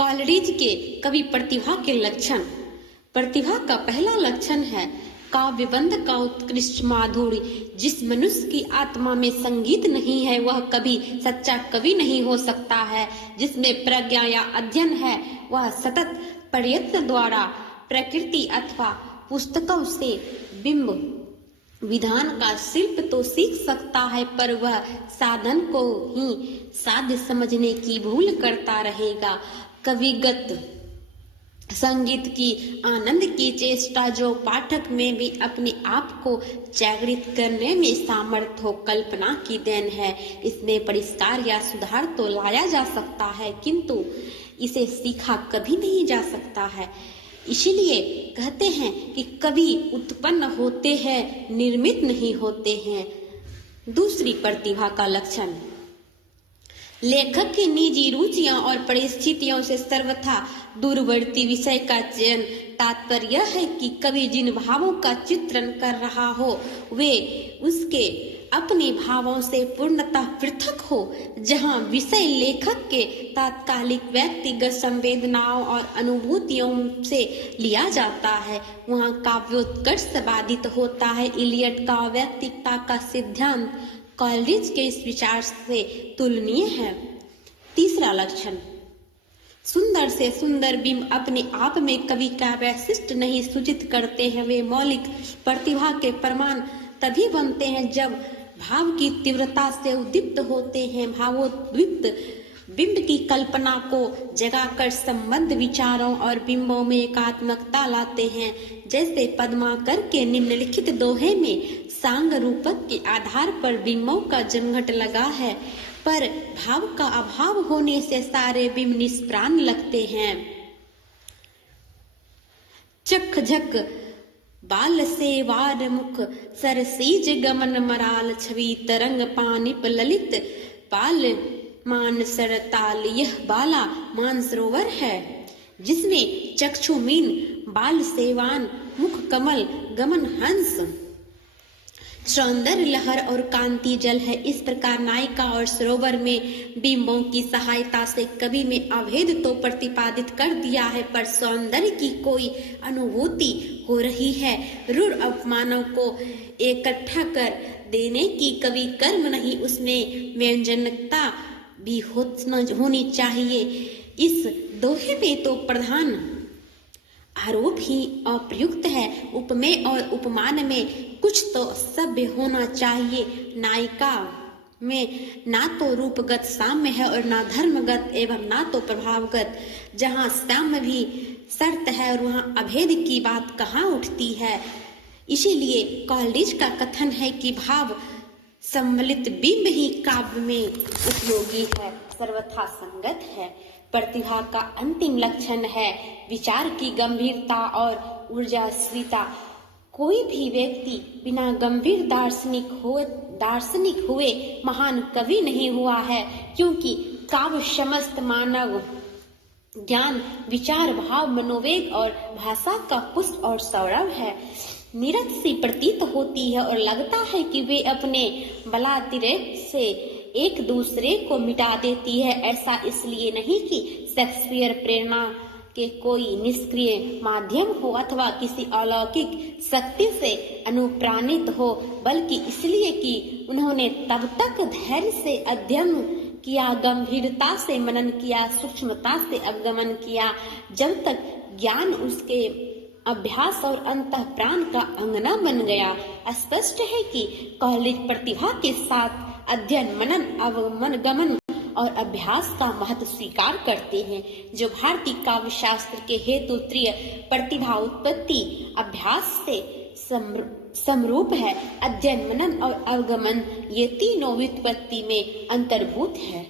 Coleridge के कवि प्रतिभा के लक्षण। प्रतिभा का पहला लक्षण है काव्यबंध का उत्कृष्ट माधुर्य। जिस मनुष्य की आत्मा में संगीत नहीं है वह कभी सच्चा कवि नहीं हो सकता है। जिसमें प्रज्ञा या अध्ययन है वह सतत प्रयत्न द्वारा प्रकृति अथवा पुस्तकों से बिंब विधान का शिल्प तो सीख सकता है, पर वह साधन को ही साध्य समझने की भूल करता रहेगा। कविगत संगीत की आनंद की चेष्टा जो पाठक में भी अपने आप को जागृत करने में सामर्थ हो, कल्पना की देन है। इसमें परिष्कार या सुधार तो लाया जा सकता है, किंतु इसे सीखा कभी नहीं जा सकता है। इसीलिए कहते हैं कि कवि उत्पन्न होते हैं, निर्मित नहीं होते हैं। दूसरी प्रतिभा का लक्षण, लेखक की निजी रुचियां और परिस्थितियों से सर्वथा दूरवर्ती विषय का चयन। तात्पर्य यह है कि कवि जिन भावों का चित्रण कर रहा हो वे उसके अपने भावों से पूर्णतः पृथक हो। जहां विषय लेखक के तात्कालिक व्यक्तिगत संवेदनाओं और अनुभूतियों से लिया जाता है वहां काव्योत्कर्ष बाधित होता है। इलियट का व्यक्तिकता का सिद्धांत कॉलरिज के इस विचार से तुलनीय है। तीसरा लक्षण, सुंदर से सुंदर बिंब अपने आप में कवि का वैशिष्ट नहीं सूचित करते हैं। वे मौलिक प्रतिभा के प्रमाण तभी बनते हैं जब भाव की तीव्रता से उद्दीप्त होते हैं। भावोद्दीप्त बिंब की कल्पना को जगाकर संबद्ध विचारों और बिंबों में एकात्मकता लाते हैं। जैसे पद्माकर के निम्नलिखित दोहे में सांग रूपक के आधार पर बिंबों का जमघट लगा है, पर भाव का अभाव होने से सारे बिंब निष्प्राण लगते हैं। चख झक बाल से वार मुख सरसीज गमन मराल छवि तरंग पानी ललित पाल मान सरताल। यह बाला मानसरोवर है जिसमें चक्षुमीन बाल सेवान मुख कमल गमन हंस सौंदर्य लहर और कांति जल है। इस प्रकार नायिका और सरोवर में बिंबों की सहायता से कवि में अभेद तो प्रतिपादित कर दिया है, पर सौंदर्य की कोई अनुभूति हो रही है। रूढ़ अपमानों को इकट्ठा कर देने की कवि कर्म नहीं, उसमें व्यंजनकता भी होनी चाहिए। इस दोहे में तो प्रधान आरोप ही अप्रयुक्त है। उपमेय और उपमान में कुछ तो सभ्य होना चाहिए। नायिका में ना तो रूपगत साम्य है और ना धर्मगत एवं ना तो प्रभावगत। जहाँ साम्य भी शर्त है और वहाँ अभेद की बात कहाँ उठती है। इसीलिए कॉलरिज का कथन है कि भाव सम्मिलित बिंब ही काव्य में उपयोगी है, सर्वथा संगत है। प्रतिभा का अंतिम लक्षण है विचार की गंभीरता और ऊर्जास्विता। कोई भी व्यक्ति बिना गंभीर दार्शनिक हुए महान कवि नहीं हुआ है, क्योंकि काव्य समस्त मानव ज्ञान विचार भाव मनोवेग और भाषा का पुष्प और सौरभ है। निरत सी प्रतीत होती है और लगता है कि वे अपने बलातिरेक से एक दूसरे को मिटा देती है। ऐसा इसलिए नहीं कि शेक्सपियर प्रेरणा के कोई निष्क्रिय माध्यम हो अथवा किसी अलौकिक शक्ति से अनुप्राणित हो, बल्कि इसलिए कि उन्होंने तब तक धैर्य से अध्ययन किया, गंभीरता से मनन किया, सूक्ष्मता से अवगमन किया, जब तक ज्ञान उसके अभ्यास और अंतः प्राण का अंगना बन गया। स्पष्ट है कि कॉलरिज प्रतिभा के साथ अध्ययन मनन अवगमन गमन और अभ्यास का महत्व स्वीकार करते हैं, जो भारतीय काव्य शास्त्र के हेतु त्रिय प्रतिभा उत्पत्ति अभ्यास से समरूप है। अध्ययन मनन और अवगमन ये तीनों व्युत्पत्ति में अंतर्भूत है।